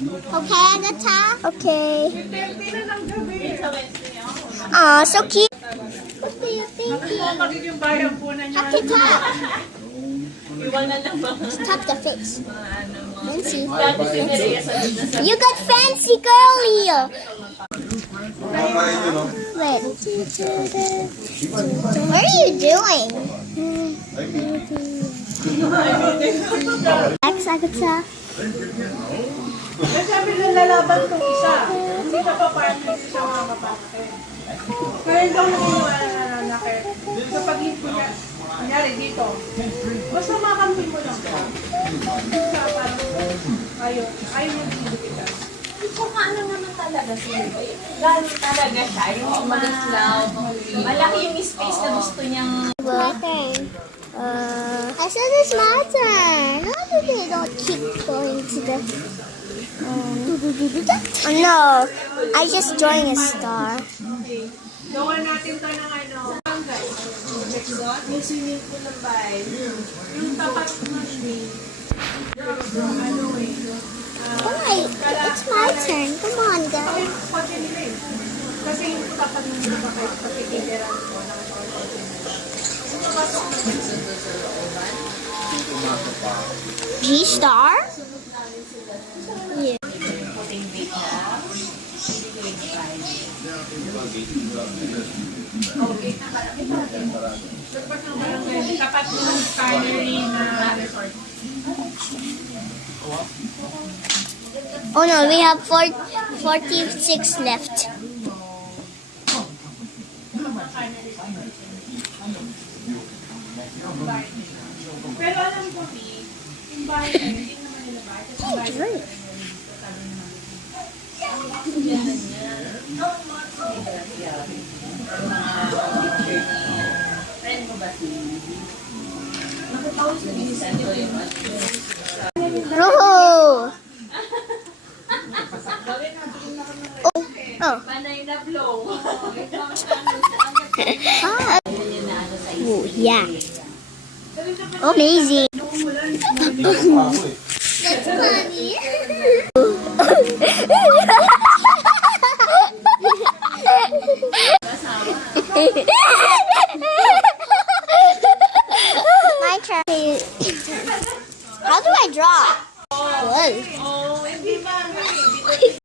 Okay, Agatha? Okay. So cute. What do you think? Agatha! Stop the face. Fancy. You got fancy girly. Wait. What are you doing? Agatha. Sabi nung lalaban tong isa. Hindi na pa partner siya mga kapatid. Kaya daw nangyayari na nanakit. So pag hindi niya, kunyari dito, basta makampin mo lang siya. Siya parang ayaw mo dito kita. Kung ano naman talaga siya. Gano'n talaga siya. Yung love. Malaki yung space na gusto niyang... My turn. I said it's my turn. How do they don't keep going to the... no, I just joined a star. Gawa natin to ng ano. May swimming pool ng bahay. Yung tapat ng Why? It's my turn. Come on, guys. Kasi yung tapat ng bahay, pakikigiran ko ng G-star? Yeah. tapat ng finery na resort. Oh no, we have 46 left. Pero alam ko, yung bahay na hindi naman nila bahay. Kasi bahay na Roho! Oh. Panay na blow. Oh, yeah. Amazing. That's funny.